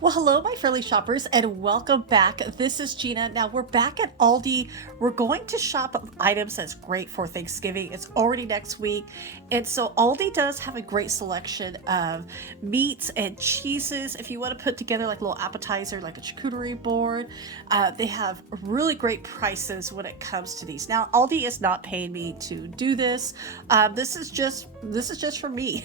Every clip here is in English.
Well, hello, my friendly shoppers, and welcome back. This is Gina. Now, we're back at Aldi. We're going to shop items that's great for Thanksgiving. It's already next week. And so, Aldi does have a great selection of meats and cheeses. If you want to put together like a little appetizer, like a charcuterie board, they have really great prices when it comes to these. Now, Aldi is not paying me to do this. This is just for me.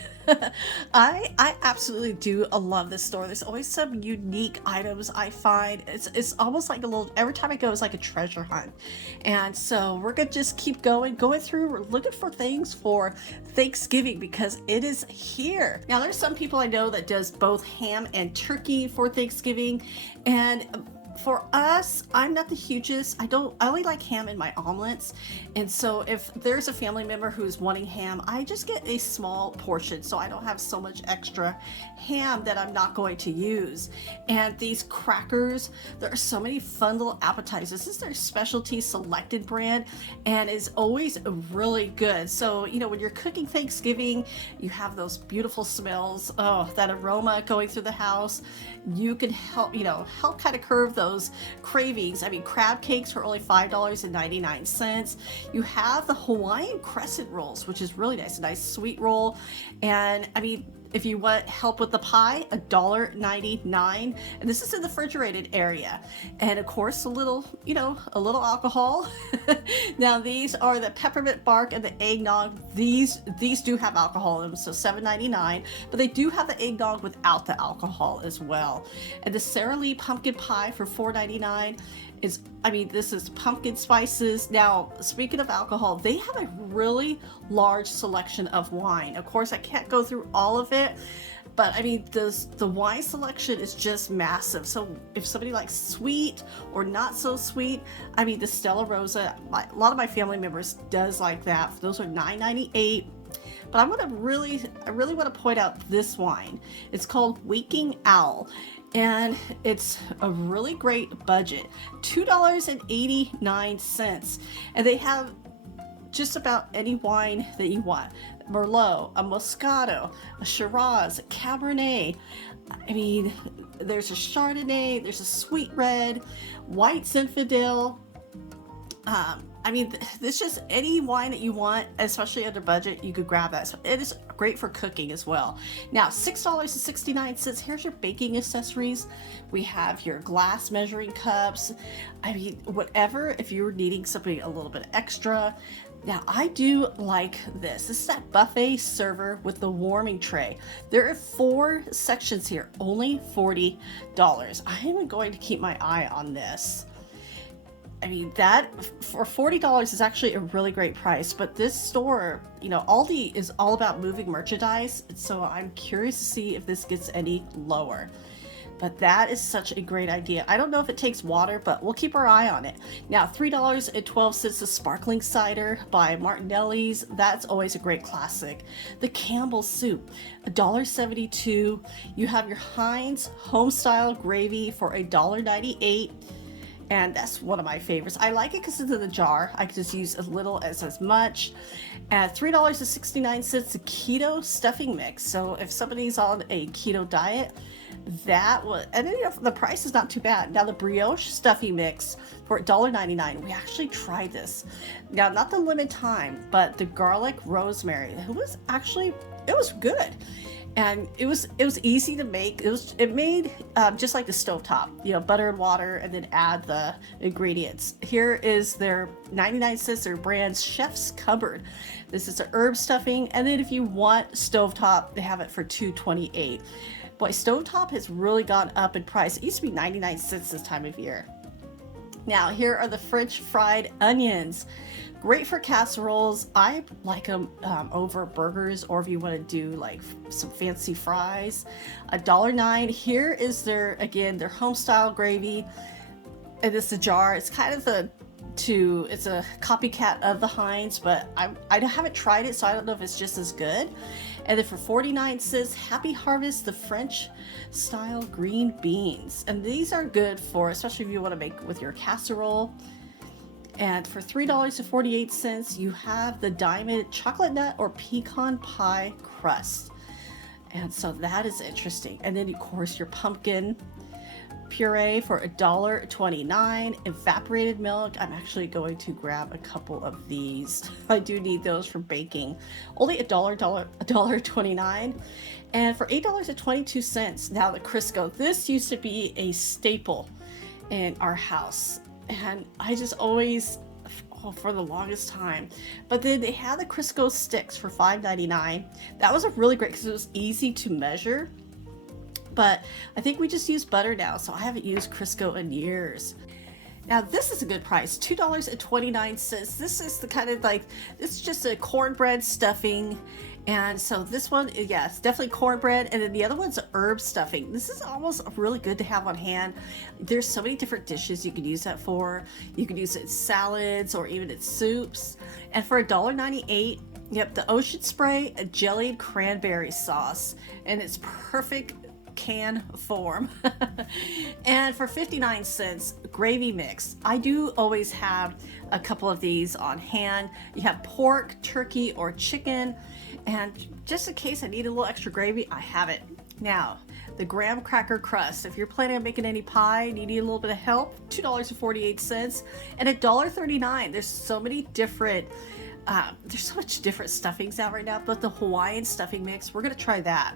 I absolutely do love this store. There's always some unique items I find. It's almost like a little, every time I go it's like a treasure hunt. And so we're gonna just keep going through. We're looking for things for Thanksgiving because it is here. Now there's some people I know that does both ham and turkey for Thanksgiving, and for us, I'm not the hugest. I only like ham in my omelets. And so if there's a family member who's wanting ham, I just get a small portion so I don't have so much extra ham that I'm not going to use. And these crackers, there are so many fun little appetizers. This is their specialty selected brand and is always really good. So, when you're cooking Thanksgiving, you have those beautiful smells, oh, that aroma going through the house. You can help kind of curve those cravings. I mean, crab cakes for only $5.99. You have the Hawaiian crescent rolls, which is really nice, a nice sweet roll. And I mean, if you want help with the pie, $1.99, and this is in the refrigerated area. And of course, a little alcohol. Now these are the peppermint bark and the eggnog. These do have alcohol in them, so $7.99. But they do have the eggnog without the alcohol as well. And the Sara Lee pumpkin pie for $4.99. This is pumpkin spices. Now, speaking of alcohol, they have a really large selection of wine. Of course, I can't go through all of it, but the wine selection is just massive. So if somebody likes sweet or not so sweet, the Stella Rosa, a lot of my family members does like that. Those are $9.98. But I really want to point out this wine. It's called Waking Owl. And it's a really great budget, $2.89. And they have just about any wine that you want. Merlot, a Moscato, a Shiraz, a Cabernet. There's a Chardonnay, there's a sweet red, white Zinfandel. This just any wine that you want, especially under budget, you could grab that. So it is great for cooking as well. Now, $6.69. Here's your baking accessories. We have your glass measuring cups. Whatever, if you're needing something a little bit extra. Now, I do like this. This is that buffet server with the warming tray. There are 4 sections here, only $40. I am going to keep my eye on this. That for $40 is actually a really great price, but this store, Aldi is all about moving merchandise, so I'm curious to see if this gets any lower. But that is such a great idea. I don't know if it takes water, but we'll keep our eye on it. Now, $3.12 a sparkling cider by Martinelli's. That's always a great classic. The Campbell's soup, $1.72. You have your Heinz homestyle gravy for $1.98. And that's one of my favorites. I like it because it's in the jar. I can just use as little as much. At $3.69, a keto stuffing mix. So if somebody's on a keto diet, the price is not too bad. Now the brioche stuffing mix for $1.99. We actually tried this. Now, not the lemon thyme, but the garlic rosemary. It was good. And it was easy to make. It made just like the stovetop, butter and water, and then add the ingredients. Here is their 99 cents, their brand's Chef's Cupboard. This is a herb stuffing, and then if you want stovetop, they have it for $2.28. Boy, stovetop has really gone up in price. It used to be 99 cents this time of year. Now, here are the French fried onions. Great for casseroles. I like them over burgers, or if you want to do like some fancy fries. $1.09. Here is their home style gravy. And it's a jar. It's kind of it's a copycat of the Heinz, but I haven't tried it, so I don't know if it's just as good. And then for 49 cents, Happy Harvest, the French style green beans. And these are good for, especially if you want to make with your casserole. And for $3.48, you have the Diamond chocolate nut or pecan pie crust. And so that is interesting. And then, of course, your pumpkin puree for $1.29. Evaporated milk, I'm actually going to grab a couple of these. I do need those for baking. Only $1.29. And for $8.22. Now the Crisco, this used to be a staple in our house, and I just always, for the longest time. But then they had the Crisco sticks for $5.99. That was a really great because it was easy to measure. But I think we just use butter now, so I haven't used Crisco in years. Now this is a good price, $2.29. This is the kind of like, it's just a cornbread stuffing. And so this one, yeah, it's definitely cornbread. And then the other one's herb stuffing. This is almost really good to have on hand. There's so many different dishes you can use that for. You can use it in salads or even in soups. And for $1.98, yep, the Ocean Spray, a jellied cranberry sauce. And it's perfect can form. And for 59 cents, gravy mix. I do always have a couple of these on hand. You have pork, turkey, or chicken, and just in case I need a little extra gravy, I have it. Now the graham cracker crust, if you're planning on making any pie and you need a little bit of help, $2.48 and $1.39. There's so many different there's so much different stuffings out right now, but the Hawaiian stuffing mix, we're gonna try that.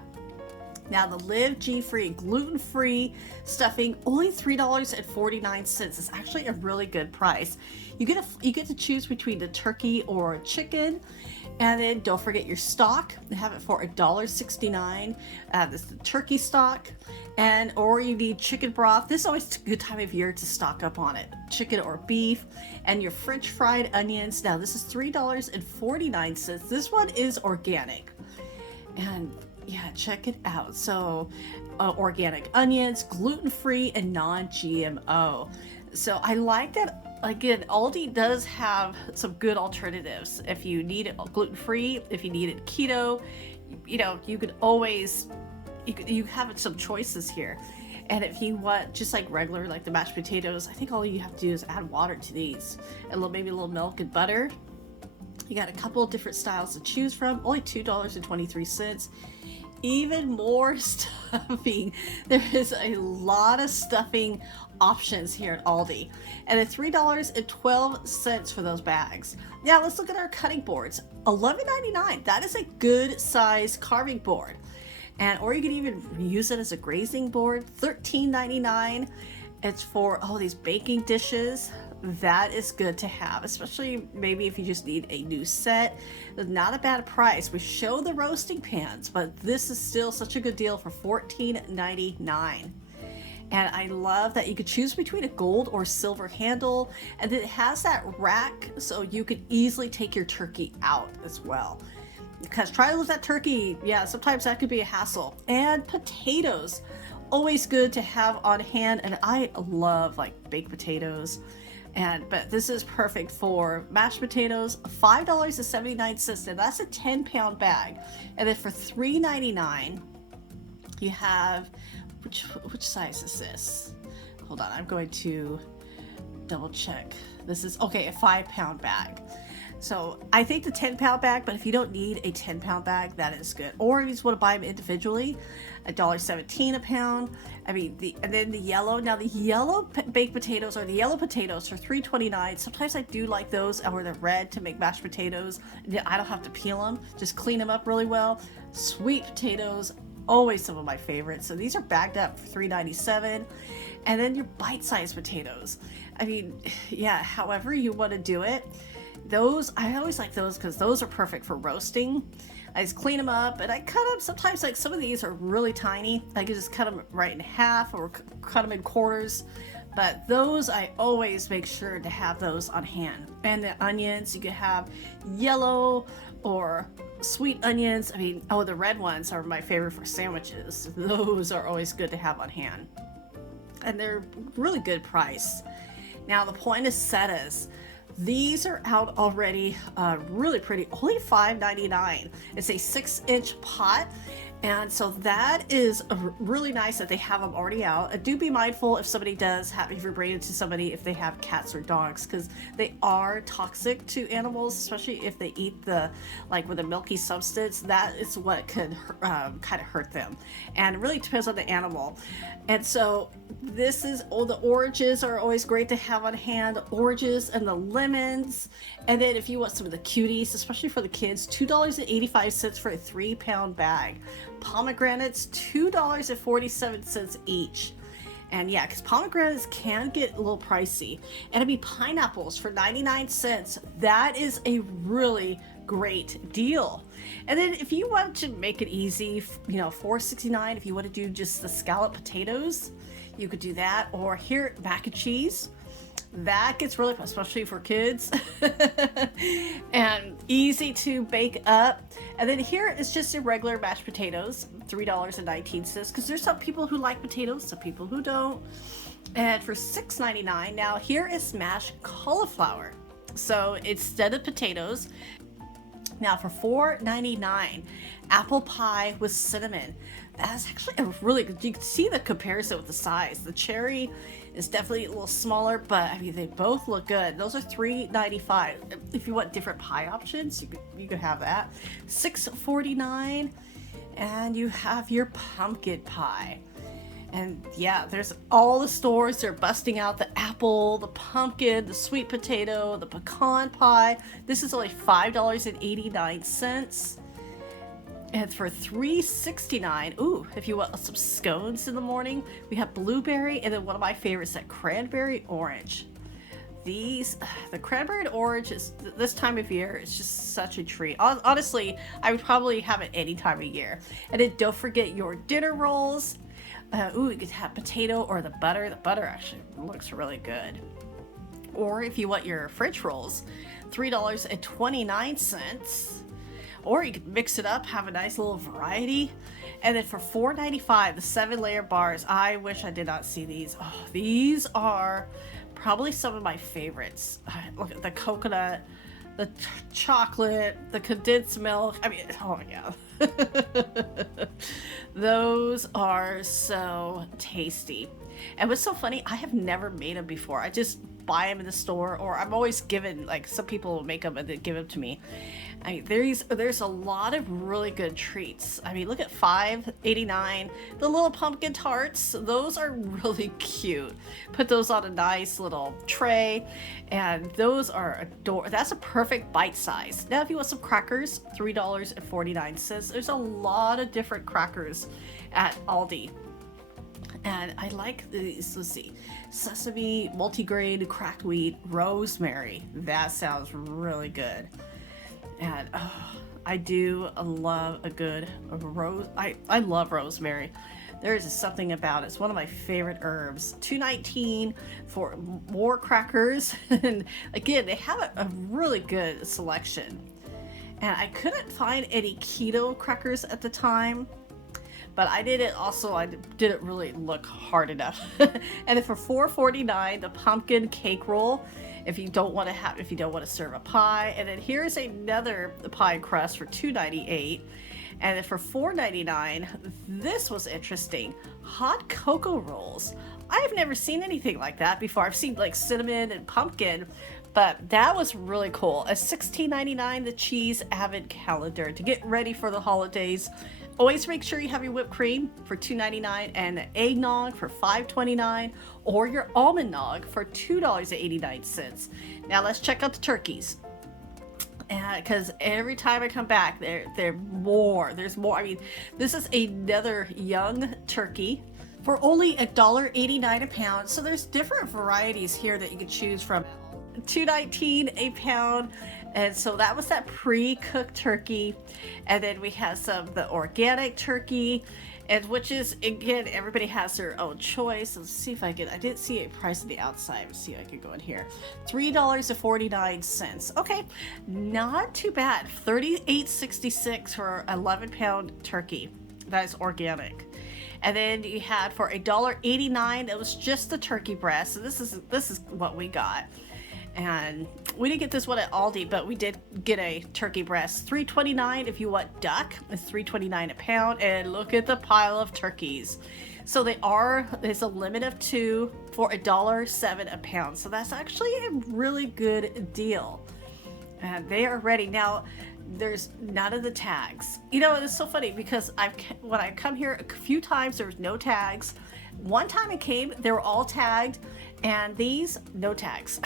Now the Live G-Free gluten-free stuffing, only $3.49. It's actually a really good price. You get to choose between the turkey or chicken, and then don't forget your stock. They have it for $1.69. This is the turkey stock, or you need chicken broth. This is always a good time of year to stock up on it. Chicken or beef, and your French fried onions. Now this is $3.49. This one is organic, and yeah, check it out. So organic onions, gluten-free and non-GMO. So I like that. Again, Aldi does have some good alternatives. If you need it gluten-free, if you need it keto, you know, you could always, you have some choices here. And if you want just like regular, like the mashed potatoes, I think all you have to do is add water to these, and maybe a little milk and butter. You got a couple of different styles to choose from, only $2.23. Even more stuffing. There is a lot of stuffing options here at Aldi, and it's $3.12 for those bags. Now let's look at our cutting boards. $11.99. That is a good size carving board, or you can even use it as a grazing board. $13.99. It's for these baking dishes. That is good to have, especially maybe if you just need a new set. Not a bad price. We show the roasting pans, but this is still such a good deal for $14.99. And I love that you could choose between a gold or silver handle, and it has that rack so you could easily take your turkey out as well. Because try to lose that turkey, yeah, sometimes that could be a hassle. And potatoes, always good to have on hand, and I love like baked potatoes. But this is perfect for mashed potatoes, $5.79, and that's a 10-pound bag. And then for $3.99, you have, which size is this? Hold on, I'm going to double check. This is, okay, a 5-pound bag. So I think the 10-pound bag, but if you don't need a 10-pound bag, that is good. Or if you just want to buy them individually, $1.17 a pound. I mean, and then the yellow. Now the yellow baked potatoes, or the yellow potatoes, for $3.29. Sometimes I do like those, or the red to make mashed potatoes. I don't have to peel them, just clean them up really well. Sweet potatoes, always some of my favorites. So these are bagged up for $3.97. And then your bite-sized potatoes. I mean, yeah, however you want to do it. Those, I always like those because those are perfect for roasting. I just clean them up, and I cut them. Sometimes, like some of these are really tiny. I can just cut them right in half or cut them in quarters. But those, I always make sure to have those on hand. And the onions, you could have yellow or sweet onions. I mean, the red ones are my favorite for sandwiches. Those are always good to have on hand. And they're really good price. Now, the poinsettias. These are out already, really pretty, only $5.99. It's a 6-inch pot, And so that is really nice that they have them already out. Do be mindful if somebody does have, if you're bringing to somebody, if they have cats or dogs, because they are toxic to animals, especially if they eat the, like with a milky substance. That is what could kind of hurt them. And it really depends on the animal. And so this is, oh, the oranges are always great to have on hand. Oranges and the lemons. And then if you want some of the cuties, especially for the kids, $2.85 for a 3-pound bag. Pomegranates, $2.47 each. And yeah, because pomegranates can get a little pricey. And it'd be pineapples for 99 cents. That is a really great deal. And then if you want to make it easy, you know, $4.69 if you want to do just the scalloped potatoes, you could do that. Or here, mac and cheese. That gets really, especially for kids, and easy to bake up. And then here is just your regular mashed potatoes, $3.19, because there's some people who like potatoes, some people who don't. And for $6.99, now here is mashed cauliflower. So instead of potatoes, now for $4.99, apple pie with cinnamon. That's actually a really good, you can see the comparison with the size. The cherry is definitely a little smaller, but I mean, they both look good. Those are $3.95. If you want different pie options, you could have that. $6.49, and you have your pumpkin pie. And yeah, there's all the stores, they're busting out the apple, the pumpkin, the sweet potato, the pecan pie. This is only $5.89. And for $3.69, ooh, if you want some scones in the morning, we have blueberry, and then one of my favorites, that cranberry orange. These, the cranberry and orange is, this time of year, it's just such a treat. Honestly, I would probably have it any time of year. And then don't forget your dinner rolls. Ooh, you could have potato or the butter. The butter actually looks really good. Or if you want your French rolls, $3.29. Or you could mix it up, have a nice little variety. And then for $4.95, the 7-layer bars. I wish I did not see these. Oh, these are probably some of my favorites. Look at the coconut, the chocolate, the condensed milk. I mean, oh yeah. Those are so tasty. And what's so funny, I have never made them before. I just buy them in the store, or I'm always given, like, some people will make them and they give them to me. I mean, there's a lot of really good treats. I mean, look at $5.89. The little pumpkin tarts, those are really cute. Put those on a nice little tray, and those are adorable. That's a perfect bite size. Now, if you want some crackers, $3.49. There's a lot of different crackers at Aldi. And I like these, let's see, sesame, multigrain, cracked wheat, rosemary. That sounds really good. And I do love a good rose. I love rosemary. There is something about it. It's one of my favorite herbs. $2.19 for more crackers. And again, they have a really good selection. And I couldn't find any keto crackers at the time, but I didn't really look hard enough. And then for $4.49, the pumpkin cake roll. If you don't want to serve a pie. And then here's another pie crust for $2.98. And then for $4.99, this was interesting. Hot cocoa rolls. I have never seen anything like that before. I've seen like cinnamon and pumpkin, but that was really cool. A $16.99, the cheese advent calendar to get ready for the holidays. Always make sure you have your whipped cream for $2.99 and the eggnog for $5.29, or your almond nog for $2.89. Now let's check out the turkeys. Because every time I come back, there's more. I mean, this is another young turkey for only $1.89 a pound. So there's different varieties here that you can choose from. $2.19 a pound. And so that was that pre-cooked turkey. And then we have the organic turkey, and which is, again, everybody has their own choice. Let's see if I didn't see a price on the outside. Let's see if I can go in here. $3.49. Okay, not too bad. $38.66 for 11-pound turkey. That is organic. And then you had for $1.89, it was just the turkey breast. So this is what we got. And we didn't get this one at Aldi, but we did get a turkey breast. $3.29 if you want duck. It's $3.29 a pound. And look at the pile of turkeys. So there's a limit of 2 for $1.07 a pound. So that's actually a really good deal. And they are ready. Now, there's none of the tags. You know, it's so funny because when I come here a few times, there's no tags. One time I came, they were all tagged, and these, no tags.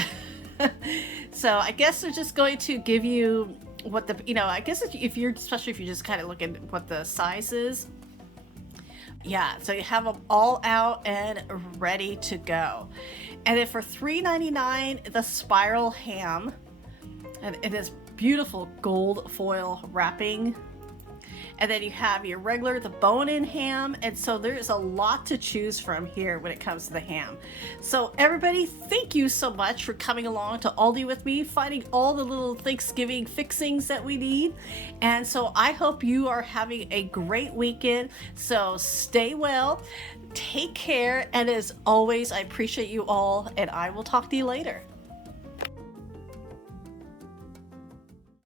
So I guess they're just going to give you what the, I guess especially if you're just kind of looking at what the size is. Yeah, so you have them all out and ready to go. And then for $3.99, the spiral ham, and it is beautiful gold foil wrapping. And then you have your regular, the bone-in ham. And so there's a lot to choose from here when it comes to the ham. So everybody, thank you so much for coming along to Aldi with me, finding all the little Thanksgiving fixings that we need. And so I hope you are having a great weekend. So stay well, take care. And as always, I appreciate you all, and I will talk to you later.